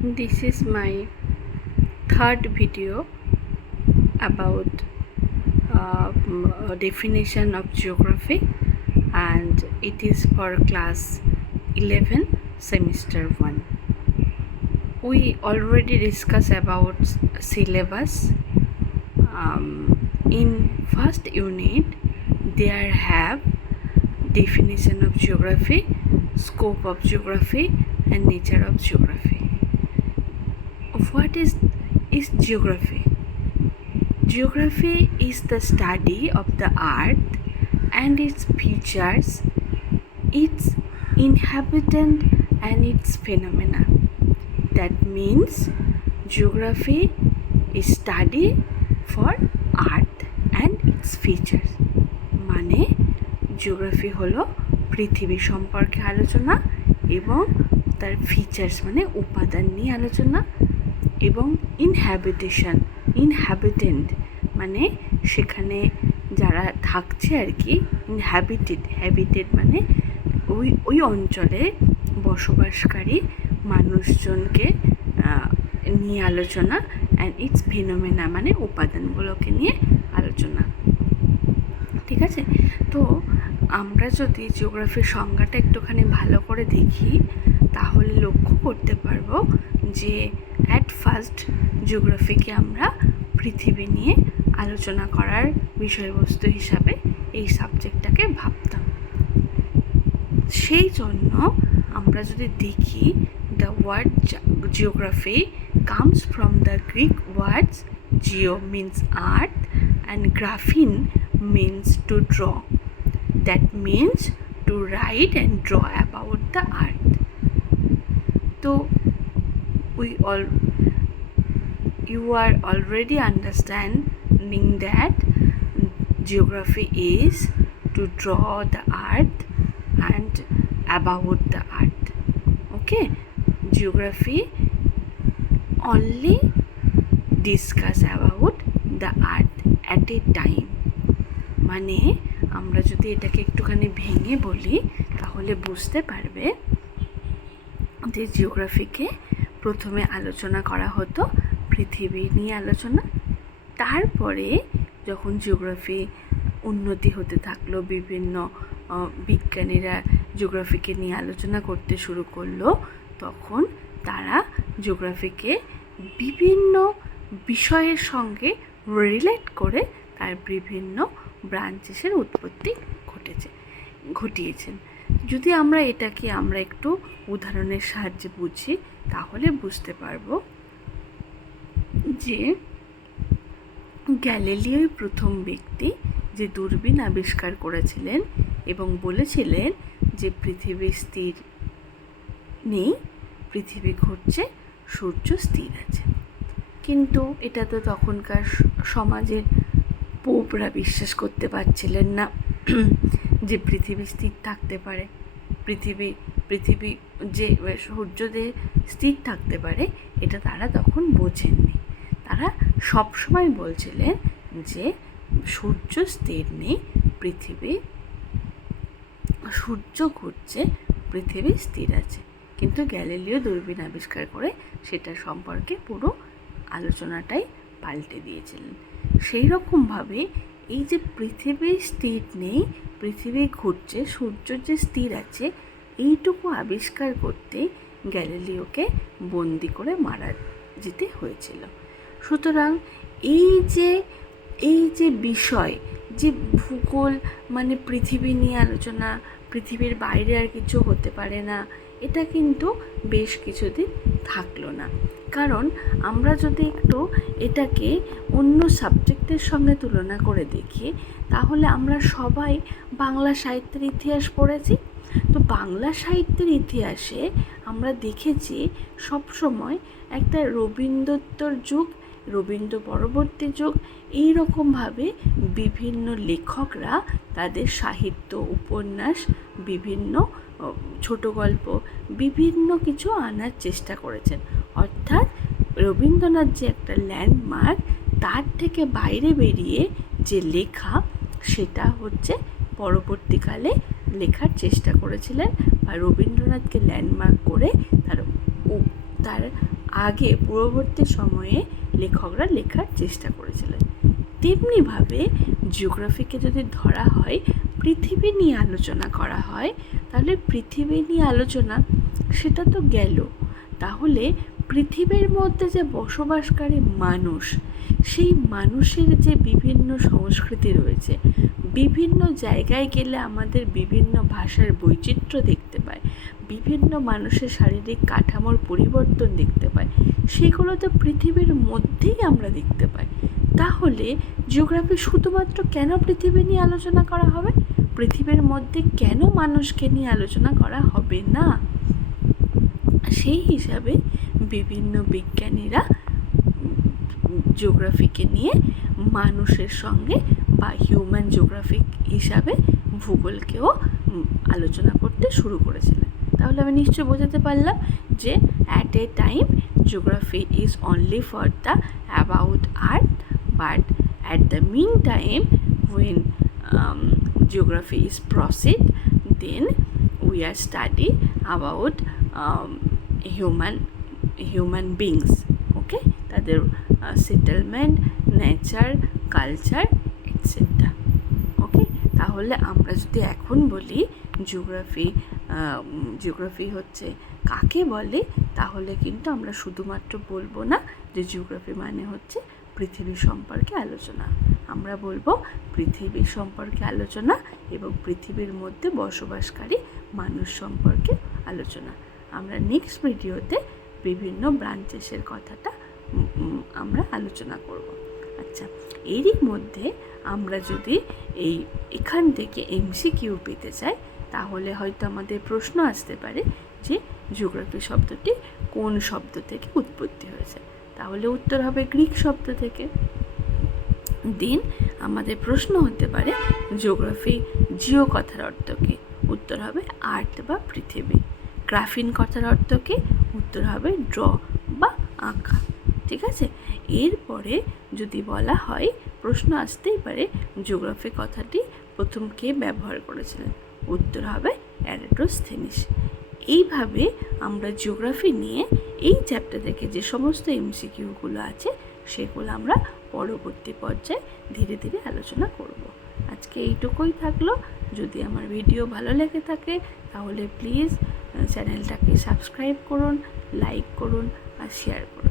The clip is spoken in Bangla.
This is my third video about definition of geography, and it is for class 11 semester 1. We already discussed about syllabus. In first unit there have definition of geography, scope of geography and nature of geography. What is geography? Geography is the study of the earth and its features, its inhabitant and its phenomena. That means geography is study for earth and its features. মানে জিওগ্রাফি হলো পৃথিবী সম্পর্কে আলোচনা এবং তার ফিচার্স মানে উপাদান নিয়ে আলোচনা, এবং ইনহ্যাবিটেন্ট মানে সেখানে যারা থাকছে আর কি, হ্যাবিটেড মানে ওই অঞ্চলে বসবাসকারী মানুষজনকে নিয়ে আলোচনা, অ্যান্ড ইটস ফিনোমেনা মানে উপাদানগুলোকে নিয়ে আলোচনা। ঠিক আছে, তো আমরা যদি জিওগ্রাফির সংজ্ঞাটা একটুখানি ভালো করে দেখি তাহলে লক্ষ্য করতে পারবো যে অ্যাট ফার্স্ট জিওগ্রাফিকে আমরা পৃথিবী নিয়ে আলোচনা করার বিষয়বস্তু হিসাবে এই সাবজেক্টটাকে ভাবতাম। সেই জন্য আমরা যদি দেখি, the word geography comes from the Greek words geo means earth and graphein means to draw. That means to write and draw about the earth. So you are already understanding that geography is to draw the earth and about the earth. Okay, geography only discuss about the earth at a time. মানে আমরা যদি এটাকে একটুখানি ভেঙে বলি তাহলে বুঝতে পারবে যে জিওগ্রাফিকে প্রথমে আলোচনা করা হতো পৃথিবী নিয়ে আলোচনা, তারপরে যখন জিওগ্রাফি উন্নতি হতে থাকলো, বিভিন্ন বিজ্ঞানীরা জিওগ্রাফিকে নিয়ে আলোচনা করতে শুরু করলো, তখন তারা জিওগ্রাফিকে বিভিন্ন বিষয়ের সঙ্গে রিলেট করে তার বিভিন্ন ব্রাঞ্চেসের উৎপত্তি ঘটিয়েছেন। যদি আমরা এটাকে একটু উদাহরণের সাহায্যে বুঝি তাহলে বুঝতে পারবো যে গ্যালিলিওই প্রথম ব্যক্তি যে দূরবীন আবিষ্কার করেছিলেন এবং বলেছিলেন যে পৃথিবী স্থির নেই, পৃথিবী ঘুরছে, সূর্য স্থির আছে। কিন্তু এটা তো তখনকার সমাজের পোপরা বিশ্বাস করতে পারছিলেন না যে পৃথিবী স্থির থাকতে পারে, পৃথিবী যে সূর্যতে স্থির থাকতে পারে এটা তারা তখন বোঝেননি। তারা সবসময় বলছিলেন যে সূর্য স্থির নেই, সূর্য ঘুরছে, পৃথিবী স্থির আছে। কিন্তু গ্যালিলিও দূরবীন আবিষ্কার করে সেটা সম্পর্কে পুরো আলোচনাটাই পাল্টে দিয়েছিলেন। সেই রকমভাবে এই যে পৃথিবী স্থির নেই, পৃথিবী ঘুরছে, সূর্য যে স্থির আছে, এইটুকু আবিষ্কার করতে গ্যালিলিওকে বন্দি করে মারা যেতে হয়েছিল। সুতরাং এই যে বিষয়, যে ভূগোল মানে পৃথিবী নিয়ে আলোচনা, পৃথিবীর বাইরে আর কিছু হতে পারে না, এটা কিন্তু বেশ কিছুদিন থাকলো না। কারণ আমরা যদি একটু এটাকে অন্য সাবজেক্টের সঙ্গে তুলনা করে দেখি তাহলে আমরা সবাই বাংলা সাহিত্যের ইতিহাস পড়েছি। তো বাংলা সাহিত্যের ইতিহাসে আমরা দেখেছি সবসময় একটা রবীন্দ্রোত্তর যুগ, রবীন্দ্র পরবর্তী যুগ, এই রকমভাবে বিভিন্ন লেখকরা তাদের সাহিত্য, উপন্যাস, বিভিন্ন ছোট গল্প, বিভিন্ন কিছু আনার চেষ্টা করেছেন। অর্থাৎ রবীন্দ্রনাথ যে একটা ল্যান্ডমার্ক, তার থেকে বাইরে বেরিয়ে যে লেখা, সেটা হচ্ছে পরবর্তীকালে লেখার চেষ্টা করেছিলেন, বা রবীন্দ্রনাথকে ল্যান্ডমার্ক করে তার আগে পূর্ববর্তী সময়ে লেখকরা লেখার চেষ্টা করেছিলেন। তেমনিভাবে জিওগ্রাফিকে যদি ধরা হয়, পৃথিবী নিয়ে আলোচনা করা হয়, তাহলে পৃথিবী নিয়ে আলোচনা সেটা তো গেল। তাহলে পৃথিবীর মধ্যে যে বসবাসকারী মানুষ, সেই মানুষের যে বিভিন্ন সংস্কৃতি রয়েছে, বিভিন্ন জায়গায় গেলে আমাদের বিভিন্ন ভাষার বৈচিত্র্য দেখতে পাই, বিভিন্ন মানুষের শারীরিক কাঠামোর পরিবর্তন দেখতে পাই, সেগুলো তো পৃথিবীর মধ্যেই আমরা দেখতে পাই। তাহলে জিওগ্রাফি শুধুমাত্র কেন পৃথিবী নিয়ে আলোচনা করা হবে? পৃথিবীর মধ্যে কেন মানুষকে নিয়ে আলোচনা করা হবে না? সেই হিসাবে বিভিন্ন বিজ্ঞানীরা জিওগ্রাফিকে নিয়ে মানুষের সঙ্গে বা হিউম্যান জিওগ্রাফিক হিসাবে ভূগোলকেও আলোচনা করতে শুরু করেছিলেন। তাহলে আমি নিশ্চয় বোঝাতে পারলাম যে at a time geography is only for the about earth, but at the mean time when geography is proceed, then we are study about human beings, okay, তাদের সেটেলমেন্ট, নেচার, কালচার এটসেট্রা। ওকে, তাহলে আমরা যদি এখন বলি জিওগ্রাফি হচ্ছে কাকে বলে, তাহলে কিন্তু আমরা শুধুমাত্র বলবো না যে জিওগ্রাফি মানে হচ্ছে পৃথিবী সম্পর্কে আলোচনা। আমরা বলবো পৃথিবীর সম্পর্কে আলোচনা এবং পৃথিবীর মধ্যে বসবাসকারী মানুষ সম্পর্কে আলোচনা। আমরা নেক্সট ভিডিওতে বিভিন্ন ব্রাঞ্চেসের কথাটা আমরা আলোচনা করব। আচ্ছা, এরই মধ্যে আমরা যদি এখান থেকে এমসিকিউ পেতে চাই, তাহলে হয়তো আমাদের প্রশ্ন আসতে পারে যে জিওগ্রাফি শব্দটি কোন শব্দ থেকে উৎপত্তি হয়েছে। তাহলে উত্তর হবে গ্রিক শব্দ থেকে। দেন আমাদের প্রশ্ন হতে পারে জিও কথার অর্থ কী? উত্তর হবে আর্থ বা পৃথিবী। গ্রাফিন কথার অর্থ কী? উত্তর হবে ড্র বা আঁকা। ঠিক আছে, এরপরে যদি বলা হয়, প্রশ্ন আসতেই পারে জিওগ্রাফি কথাটি প্রথম কে ব্যবহার করেছিলেন? উত্তর হবে এরাটোস্থেনিস। এইভাবে আমরা জিওগ্রাফি নিয়ে এই চ্যাপ্টার থেকে যে সমস্ত এমসিকিউগুলো আছে সেগুলো আমরা পরবর্তী পর্যায়ে ধীরে ধীরে আলোচনা করব। আজকে এইটুকুই থাকলো। যদি আমার ভিডিও ভালো লেগে থাকে তাহলে প্লিজ চ্যানেলটাকে সাবস্ক্রাইব করুন, লাইক করুন আর শেয়ার করুন।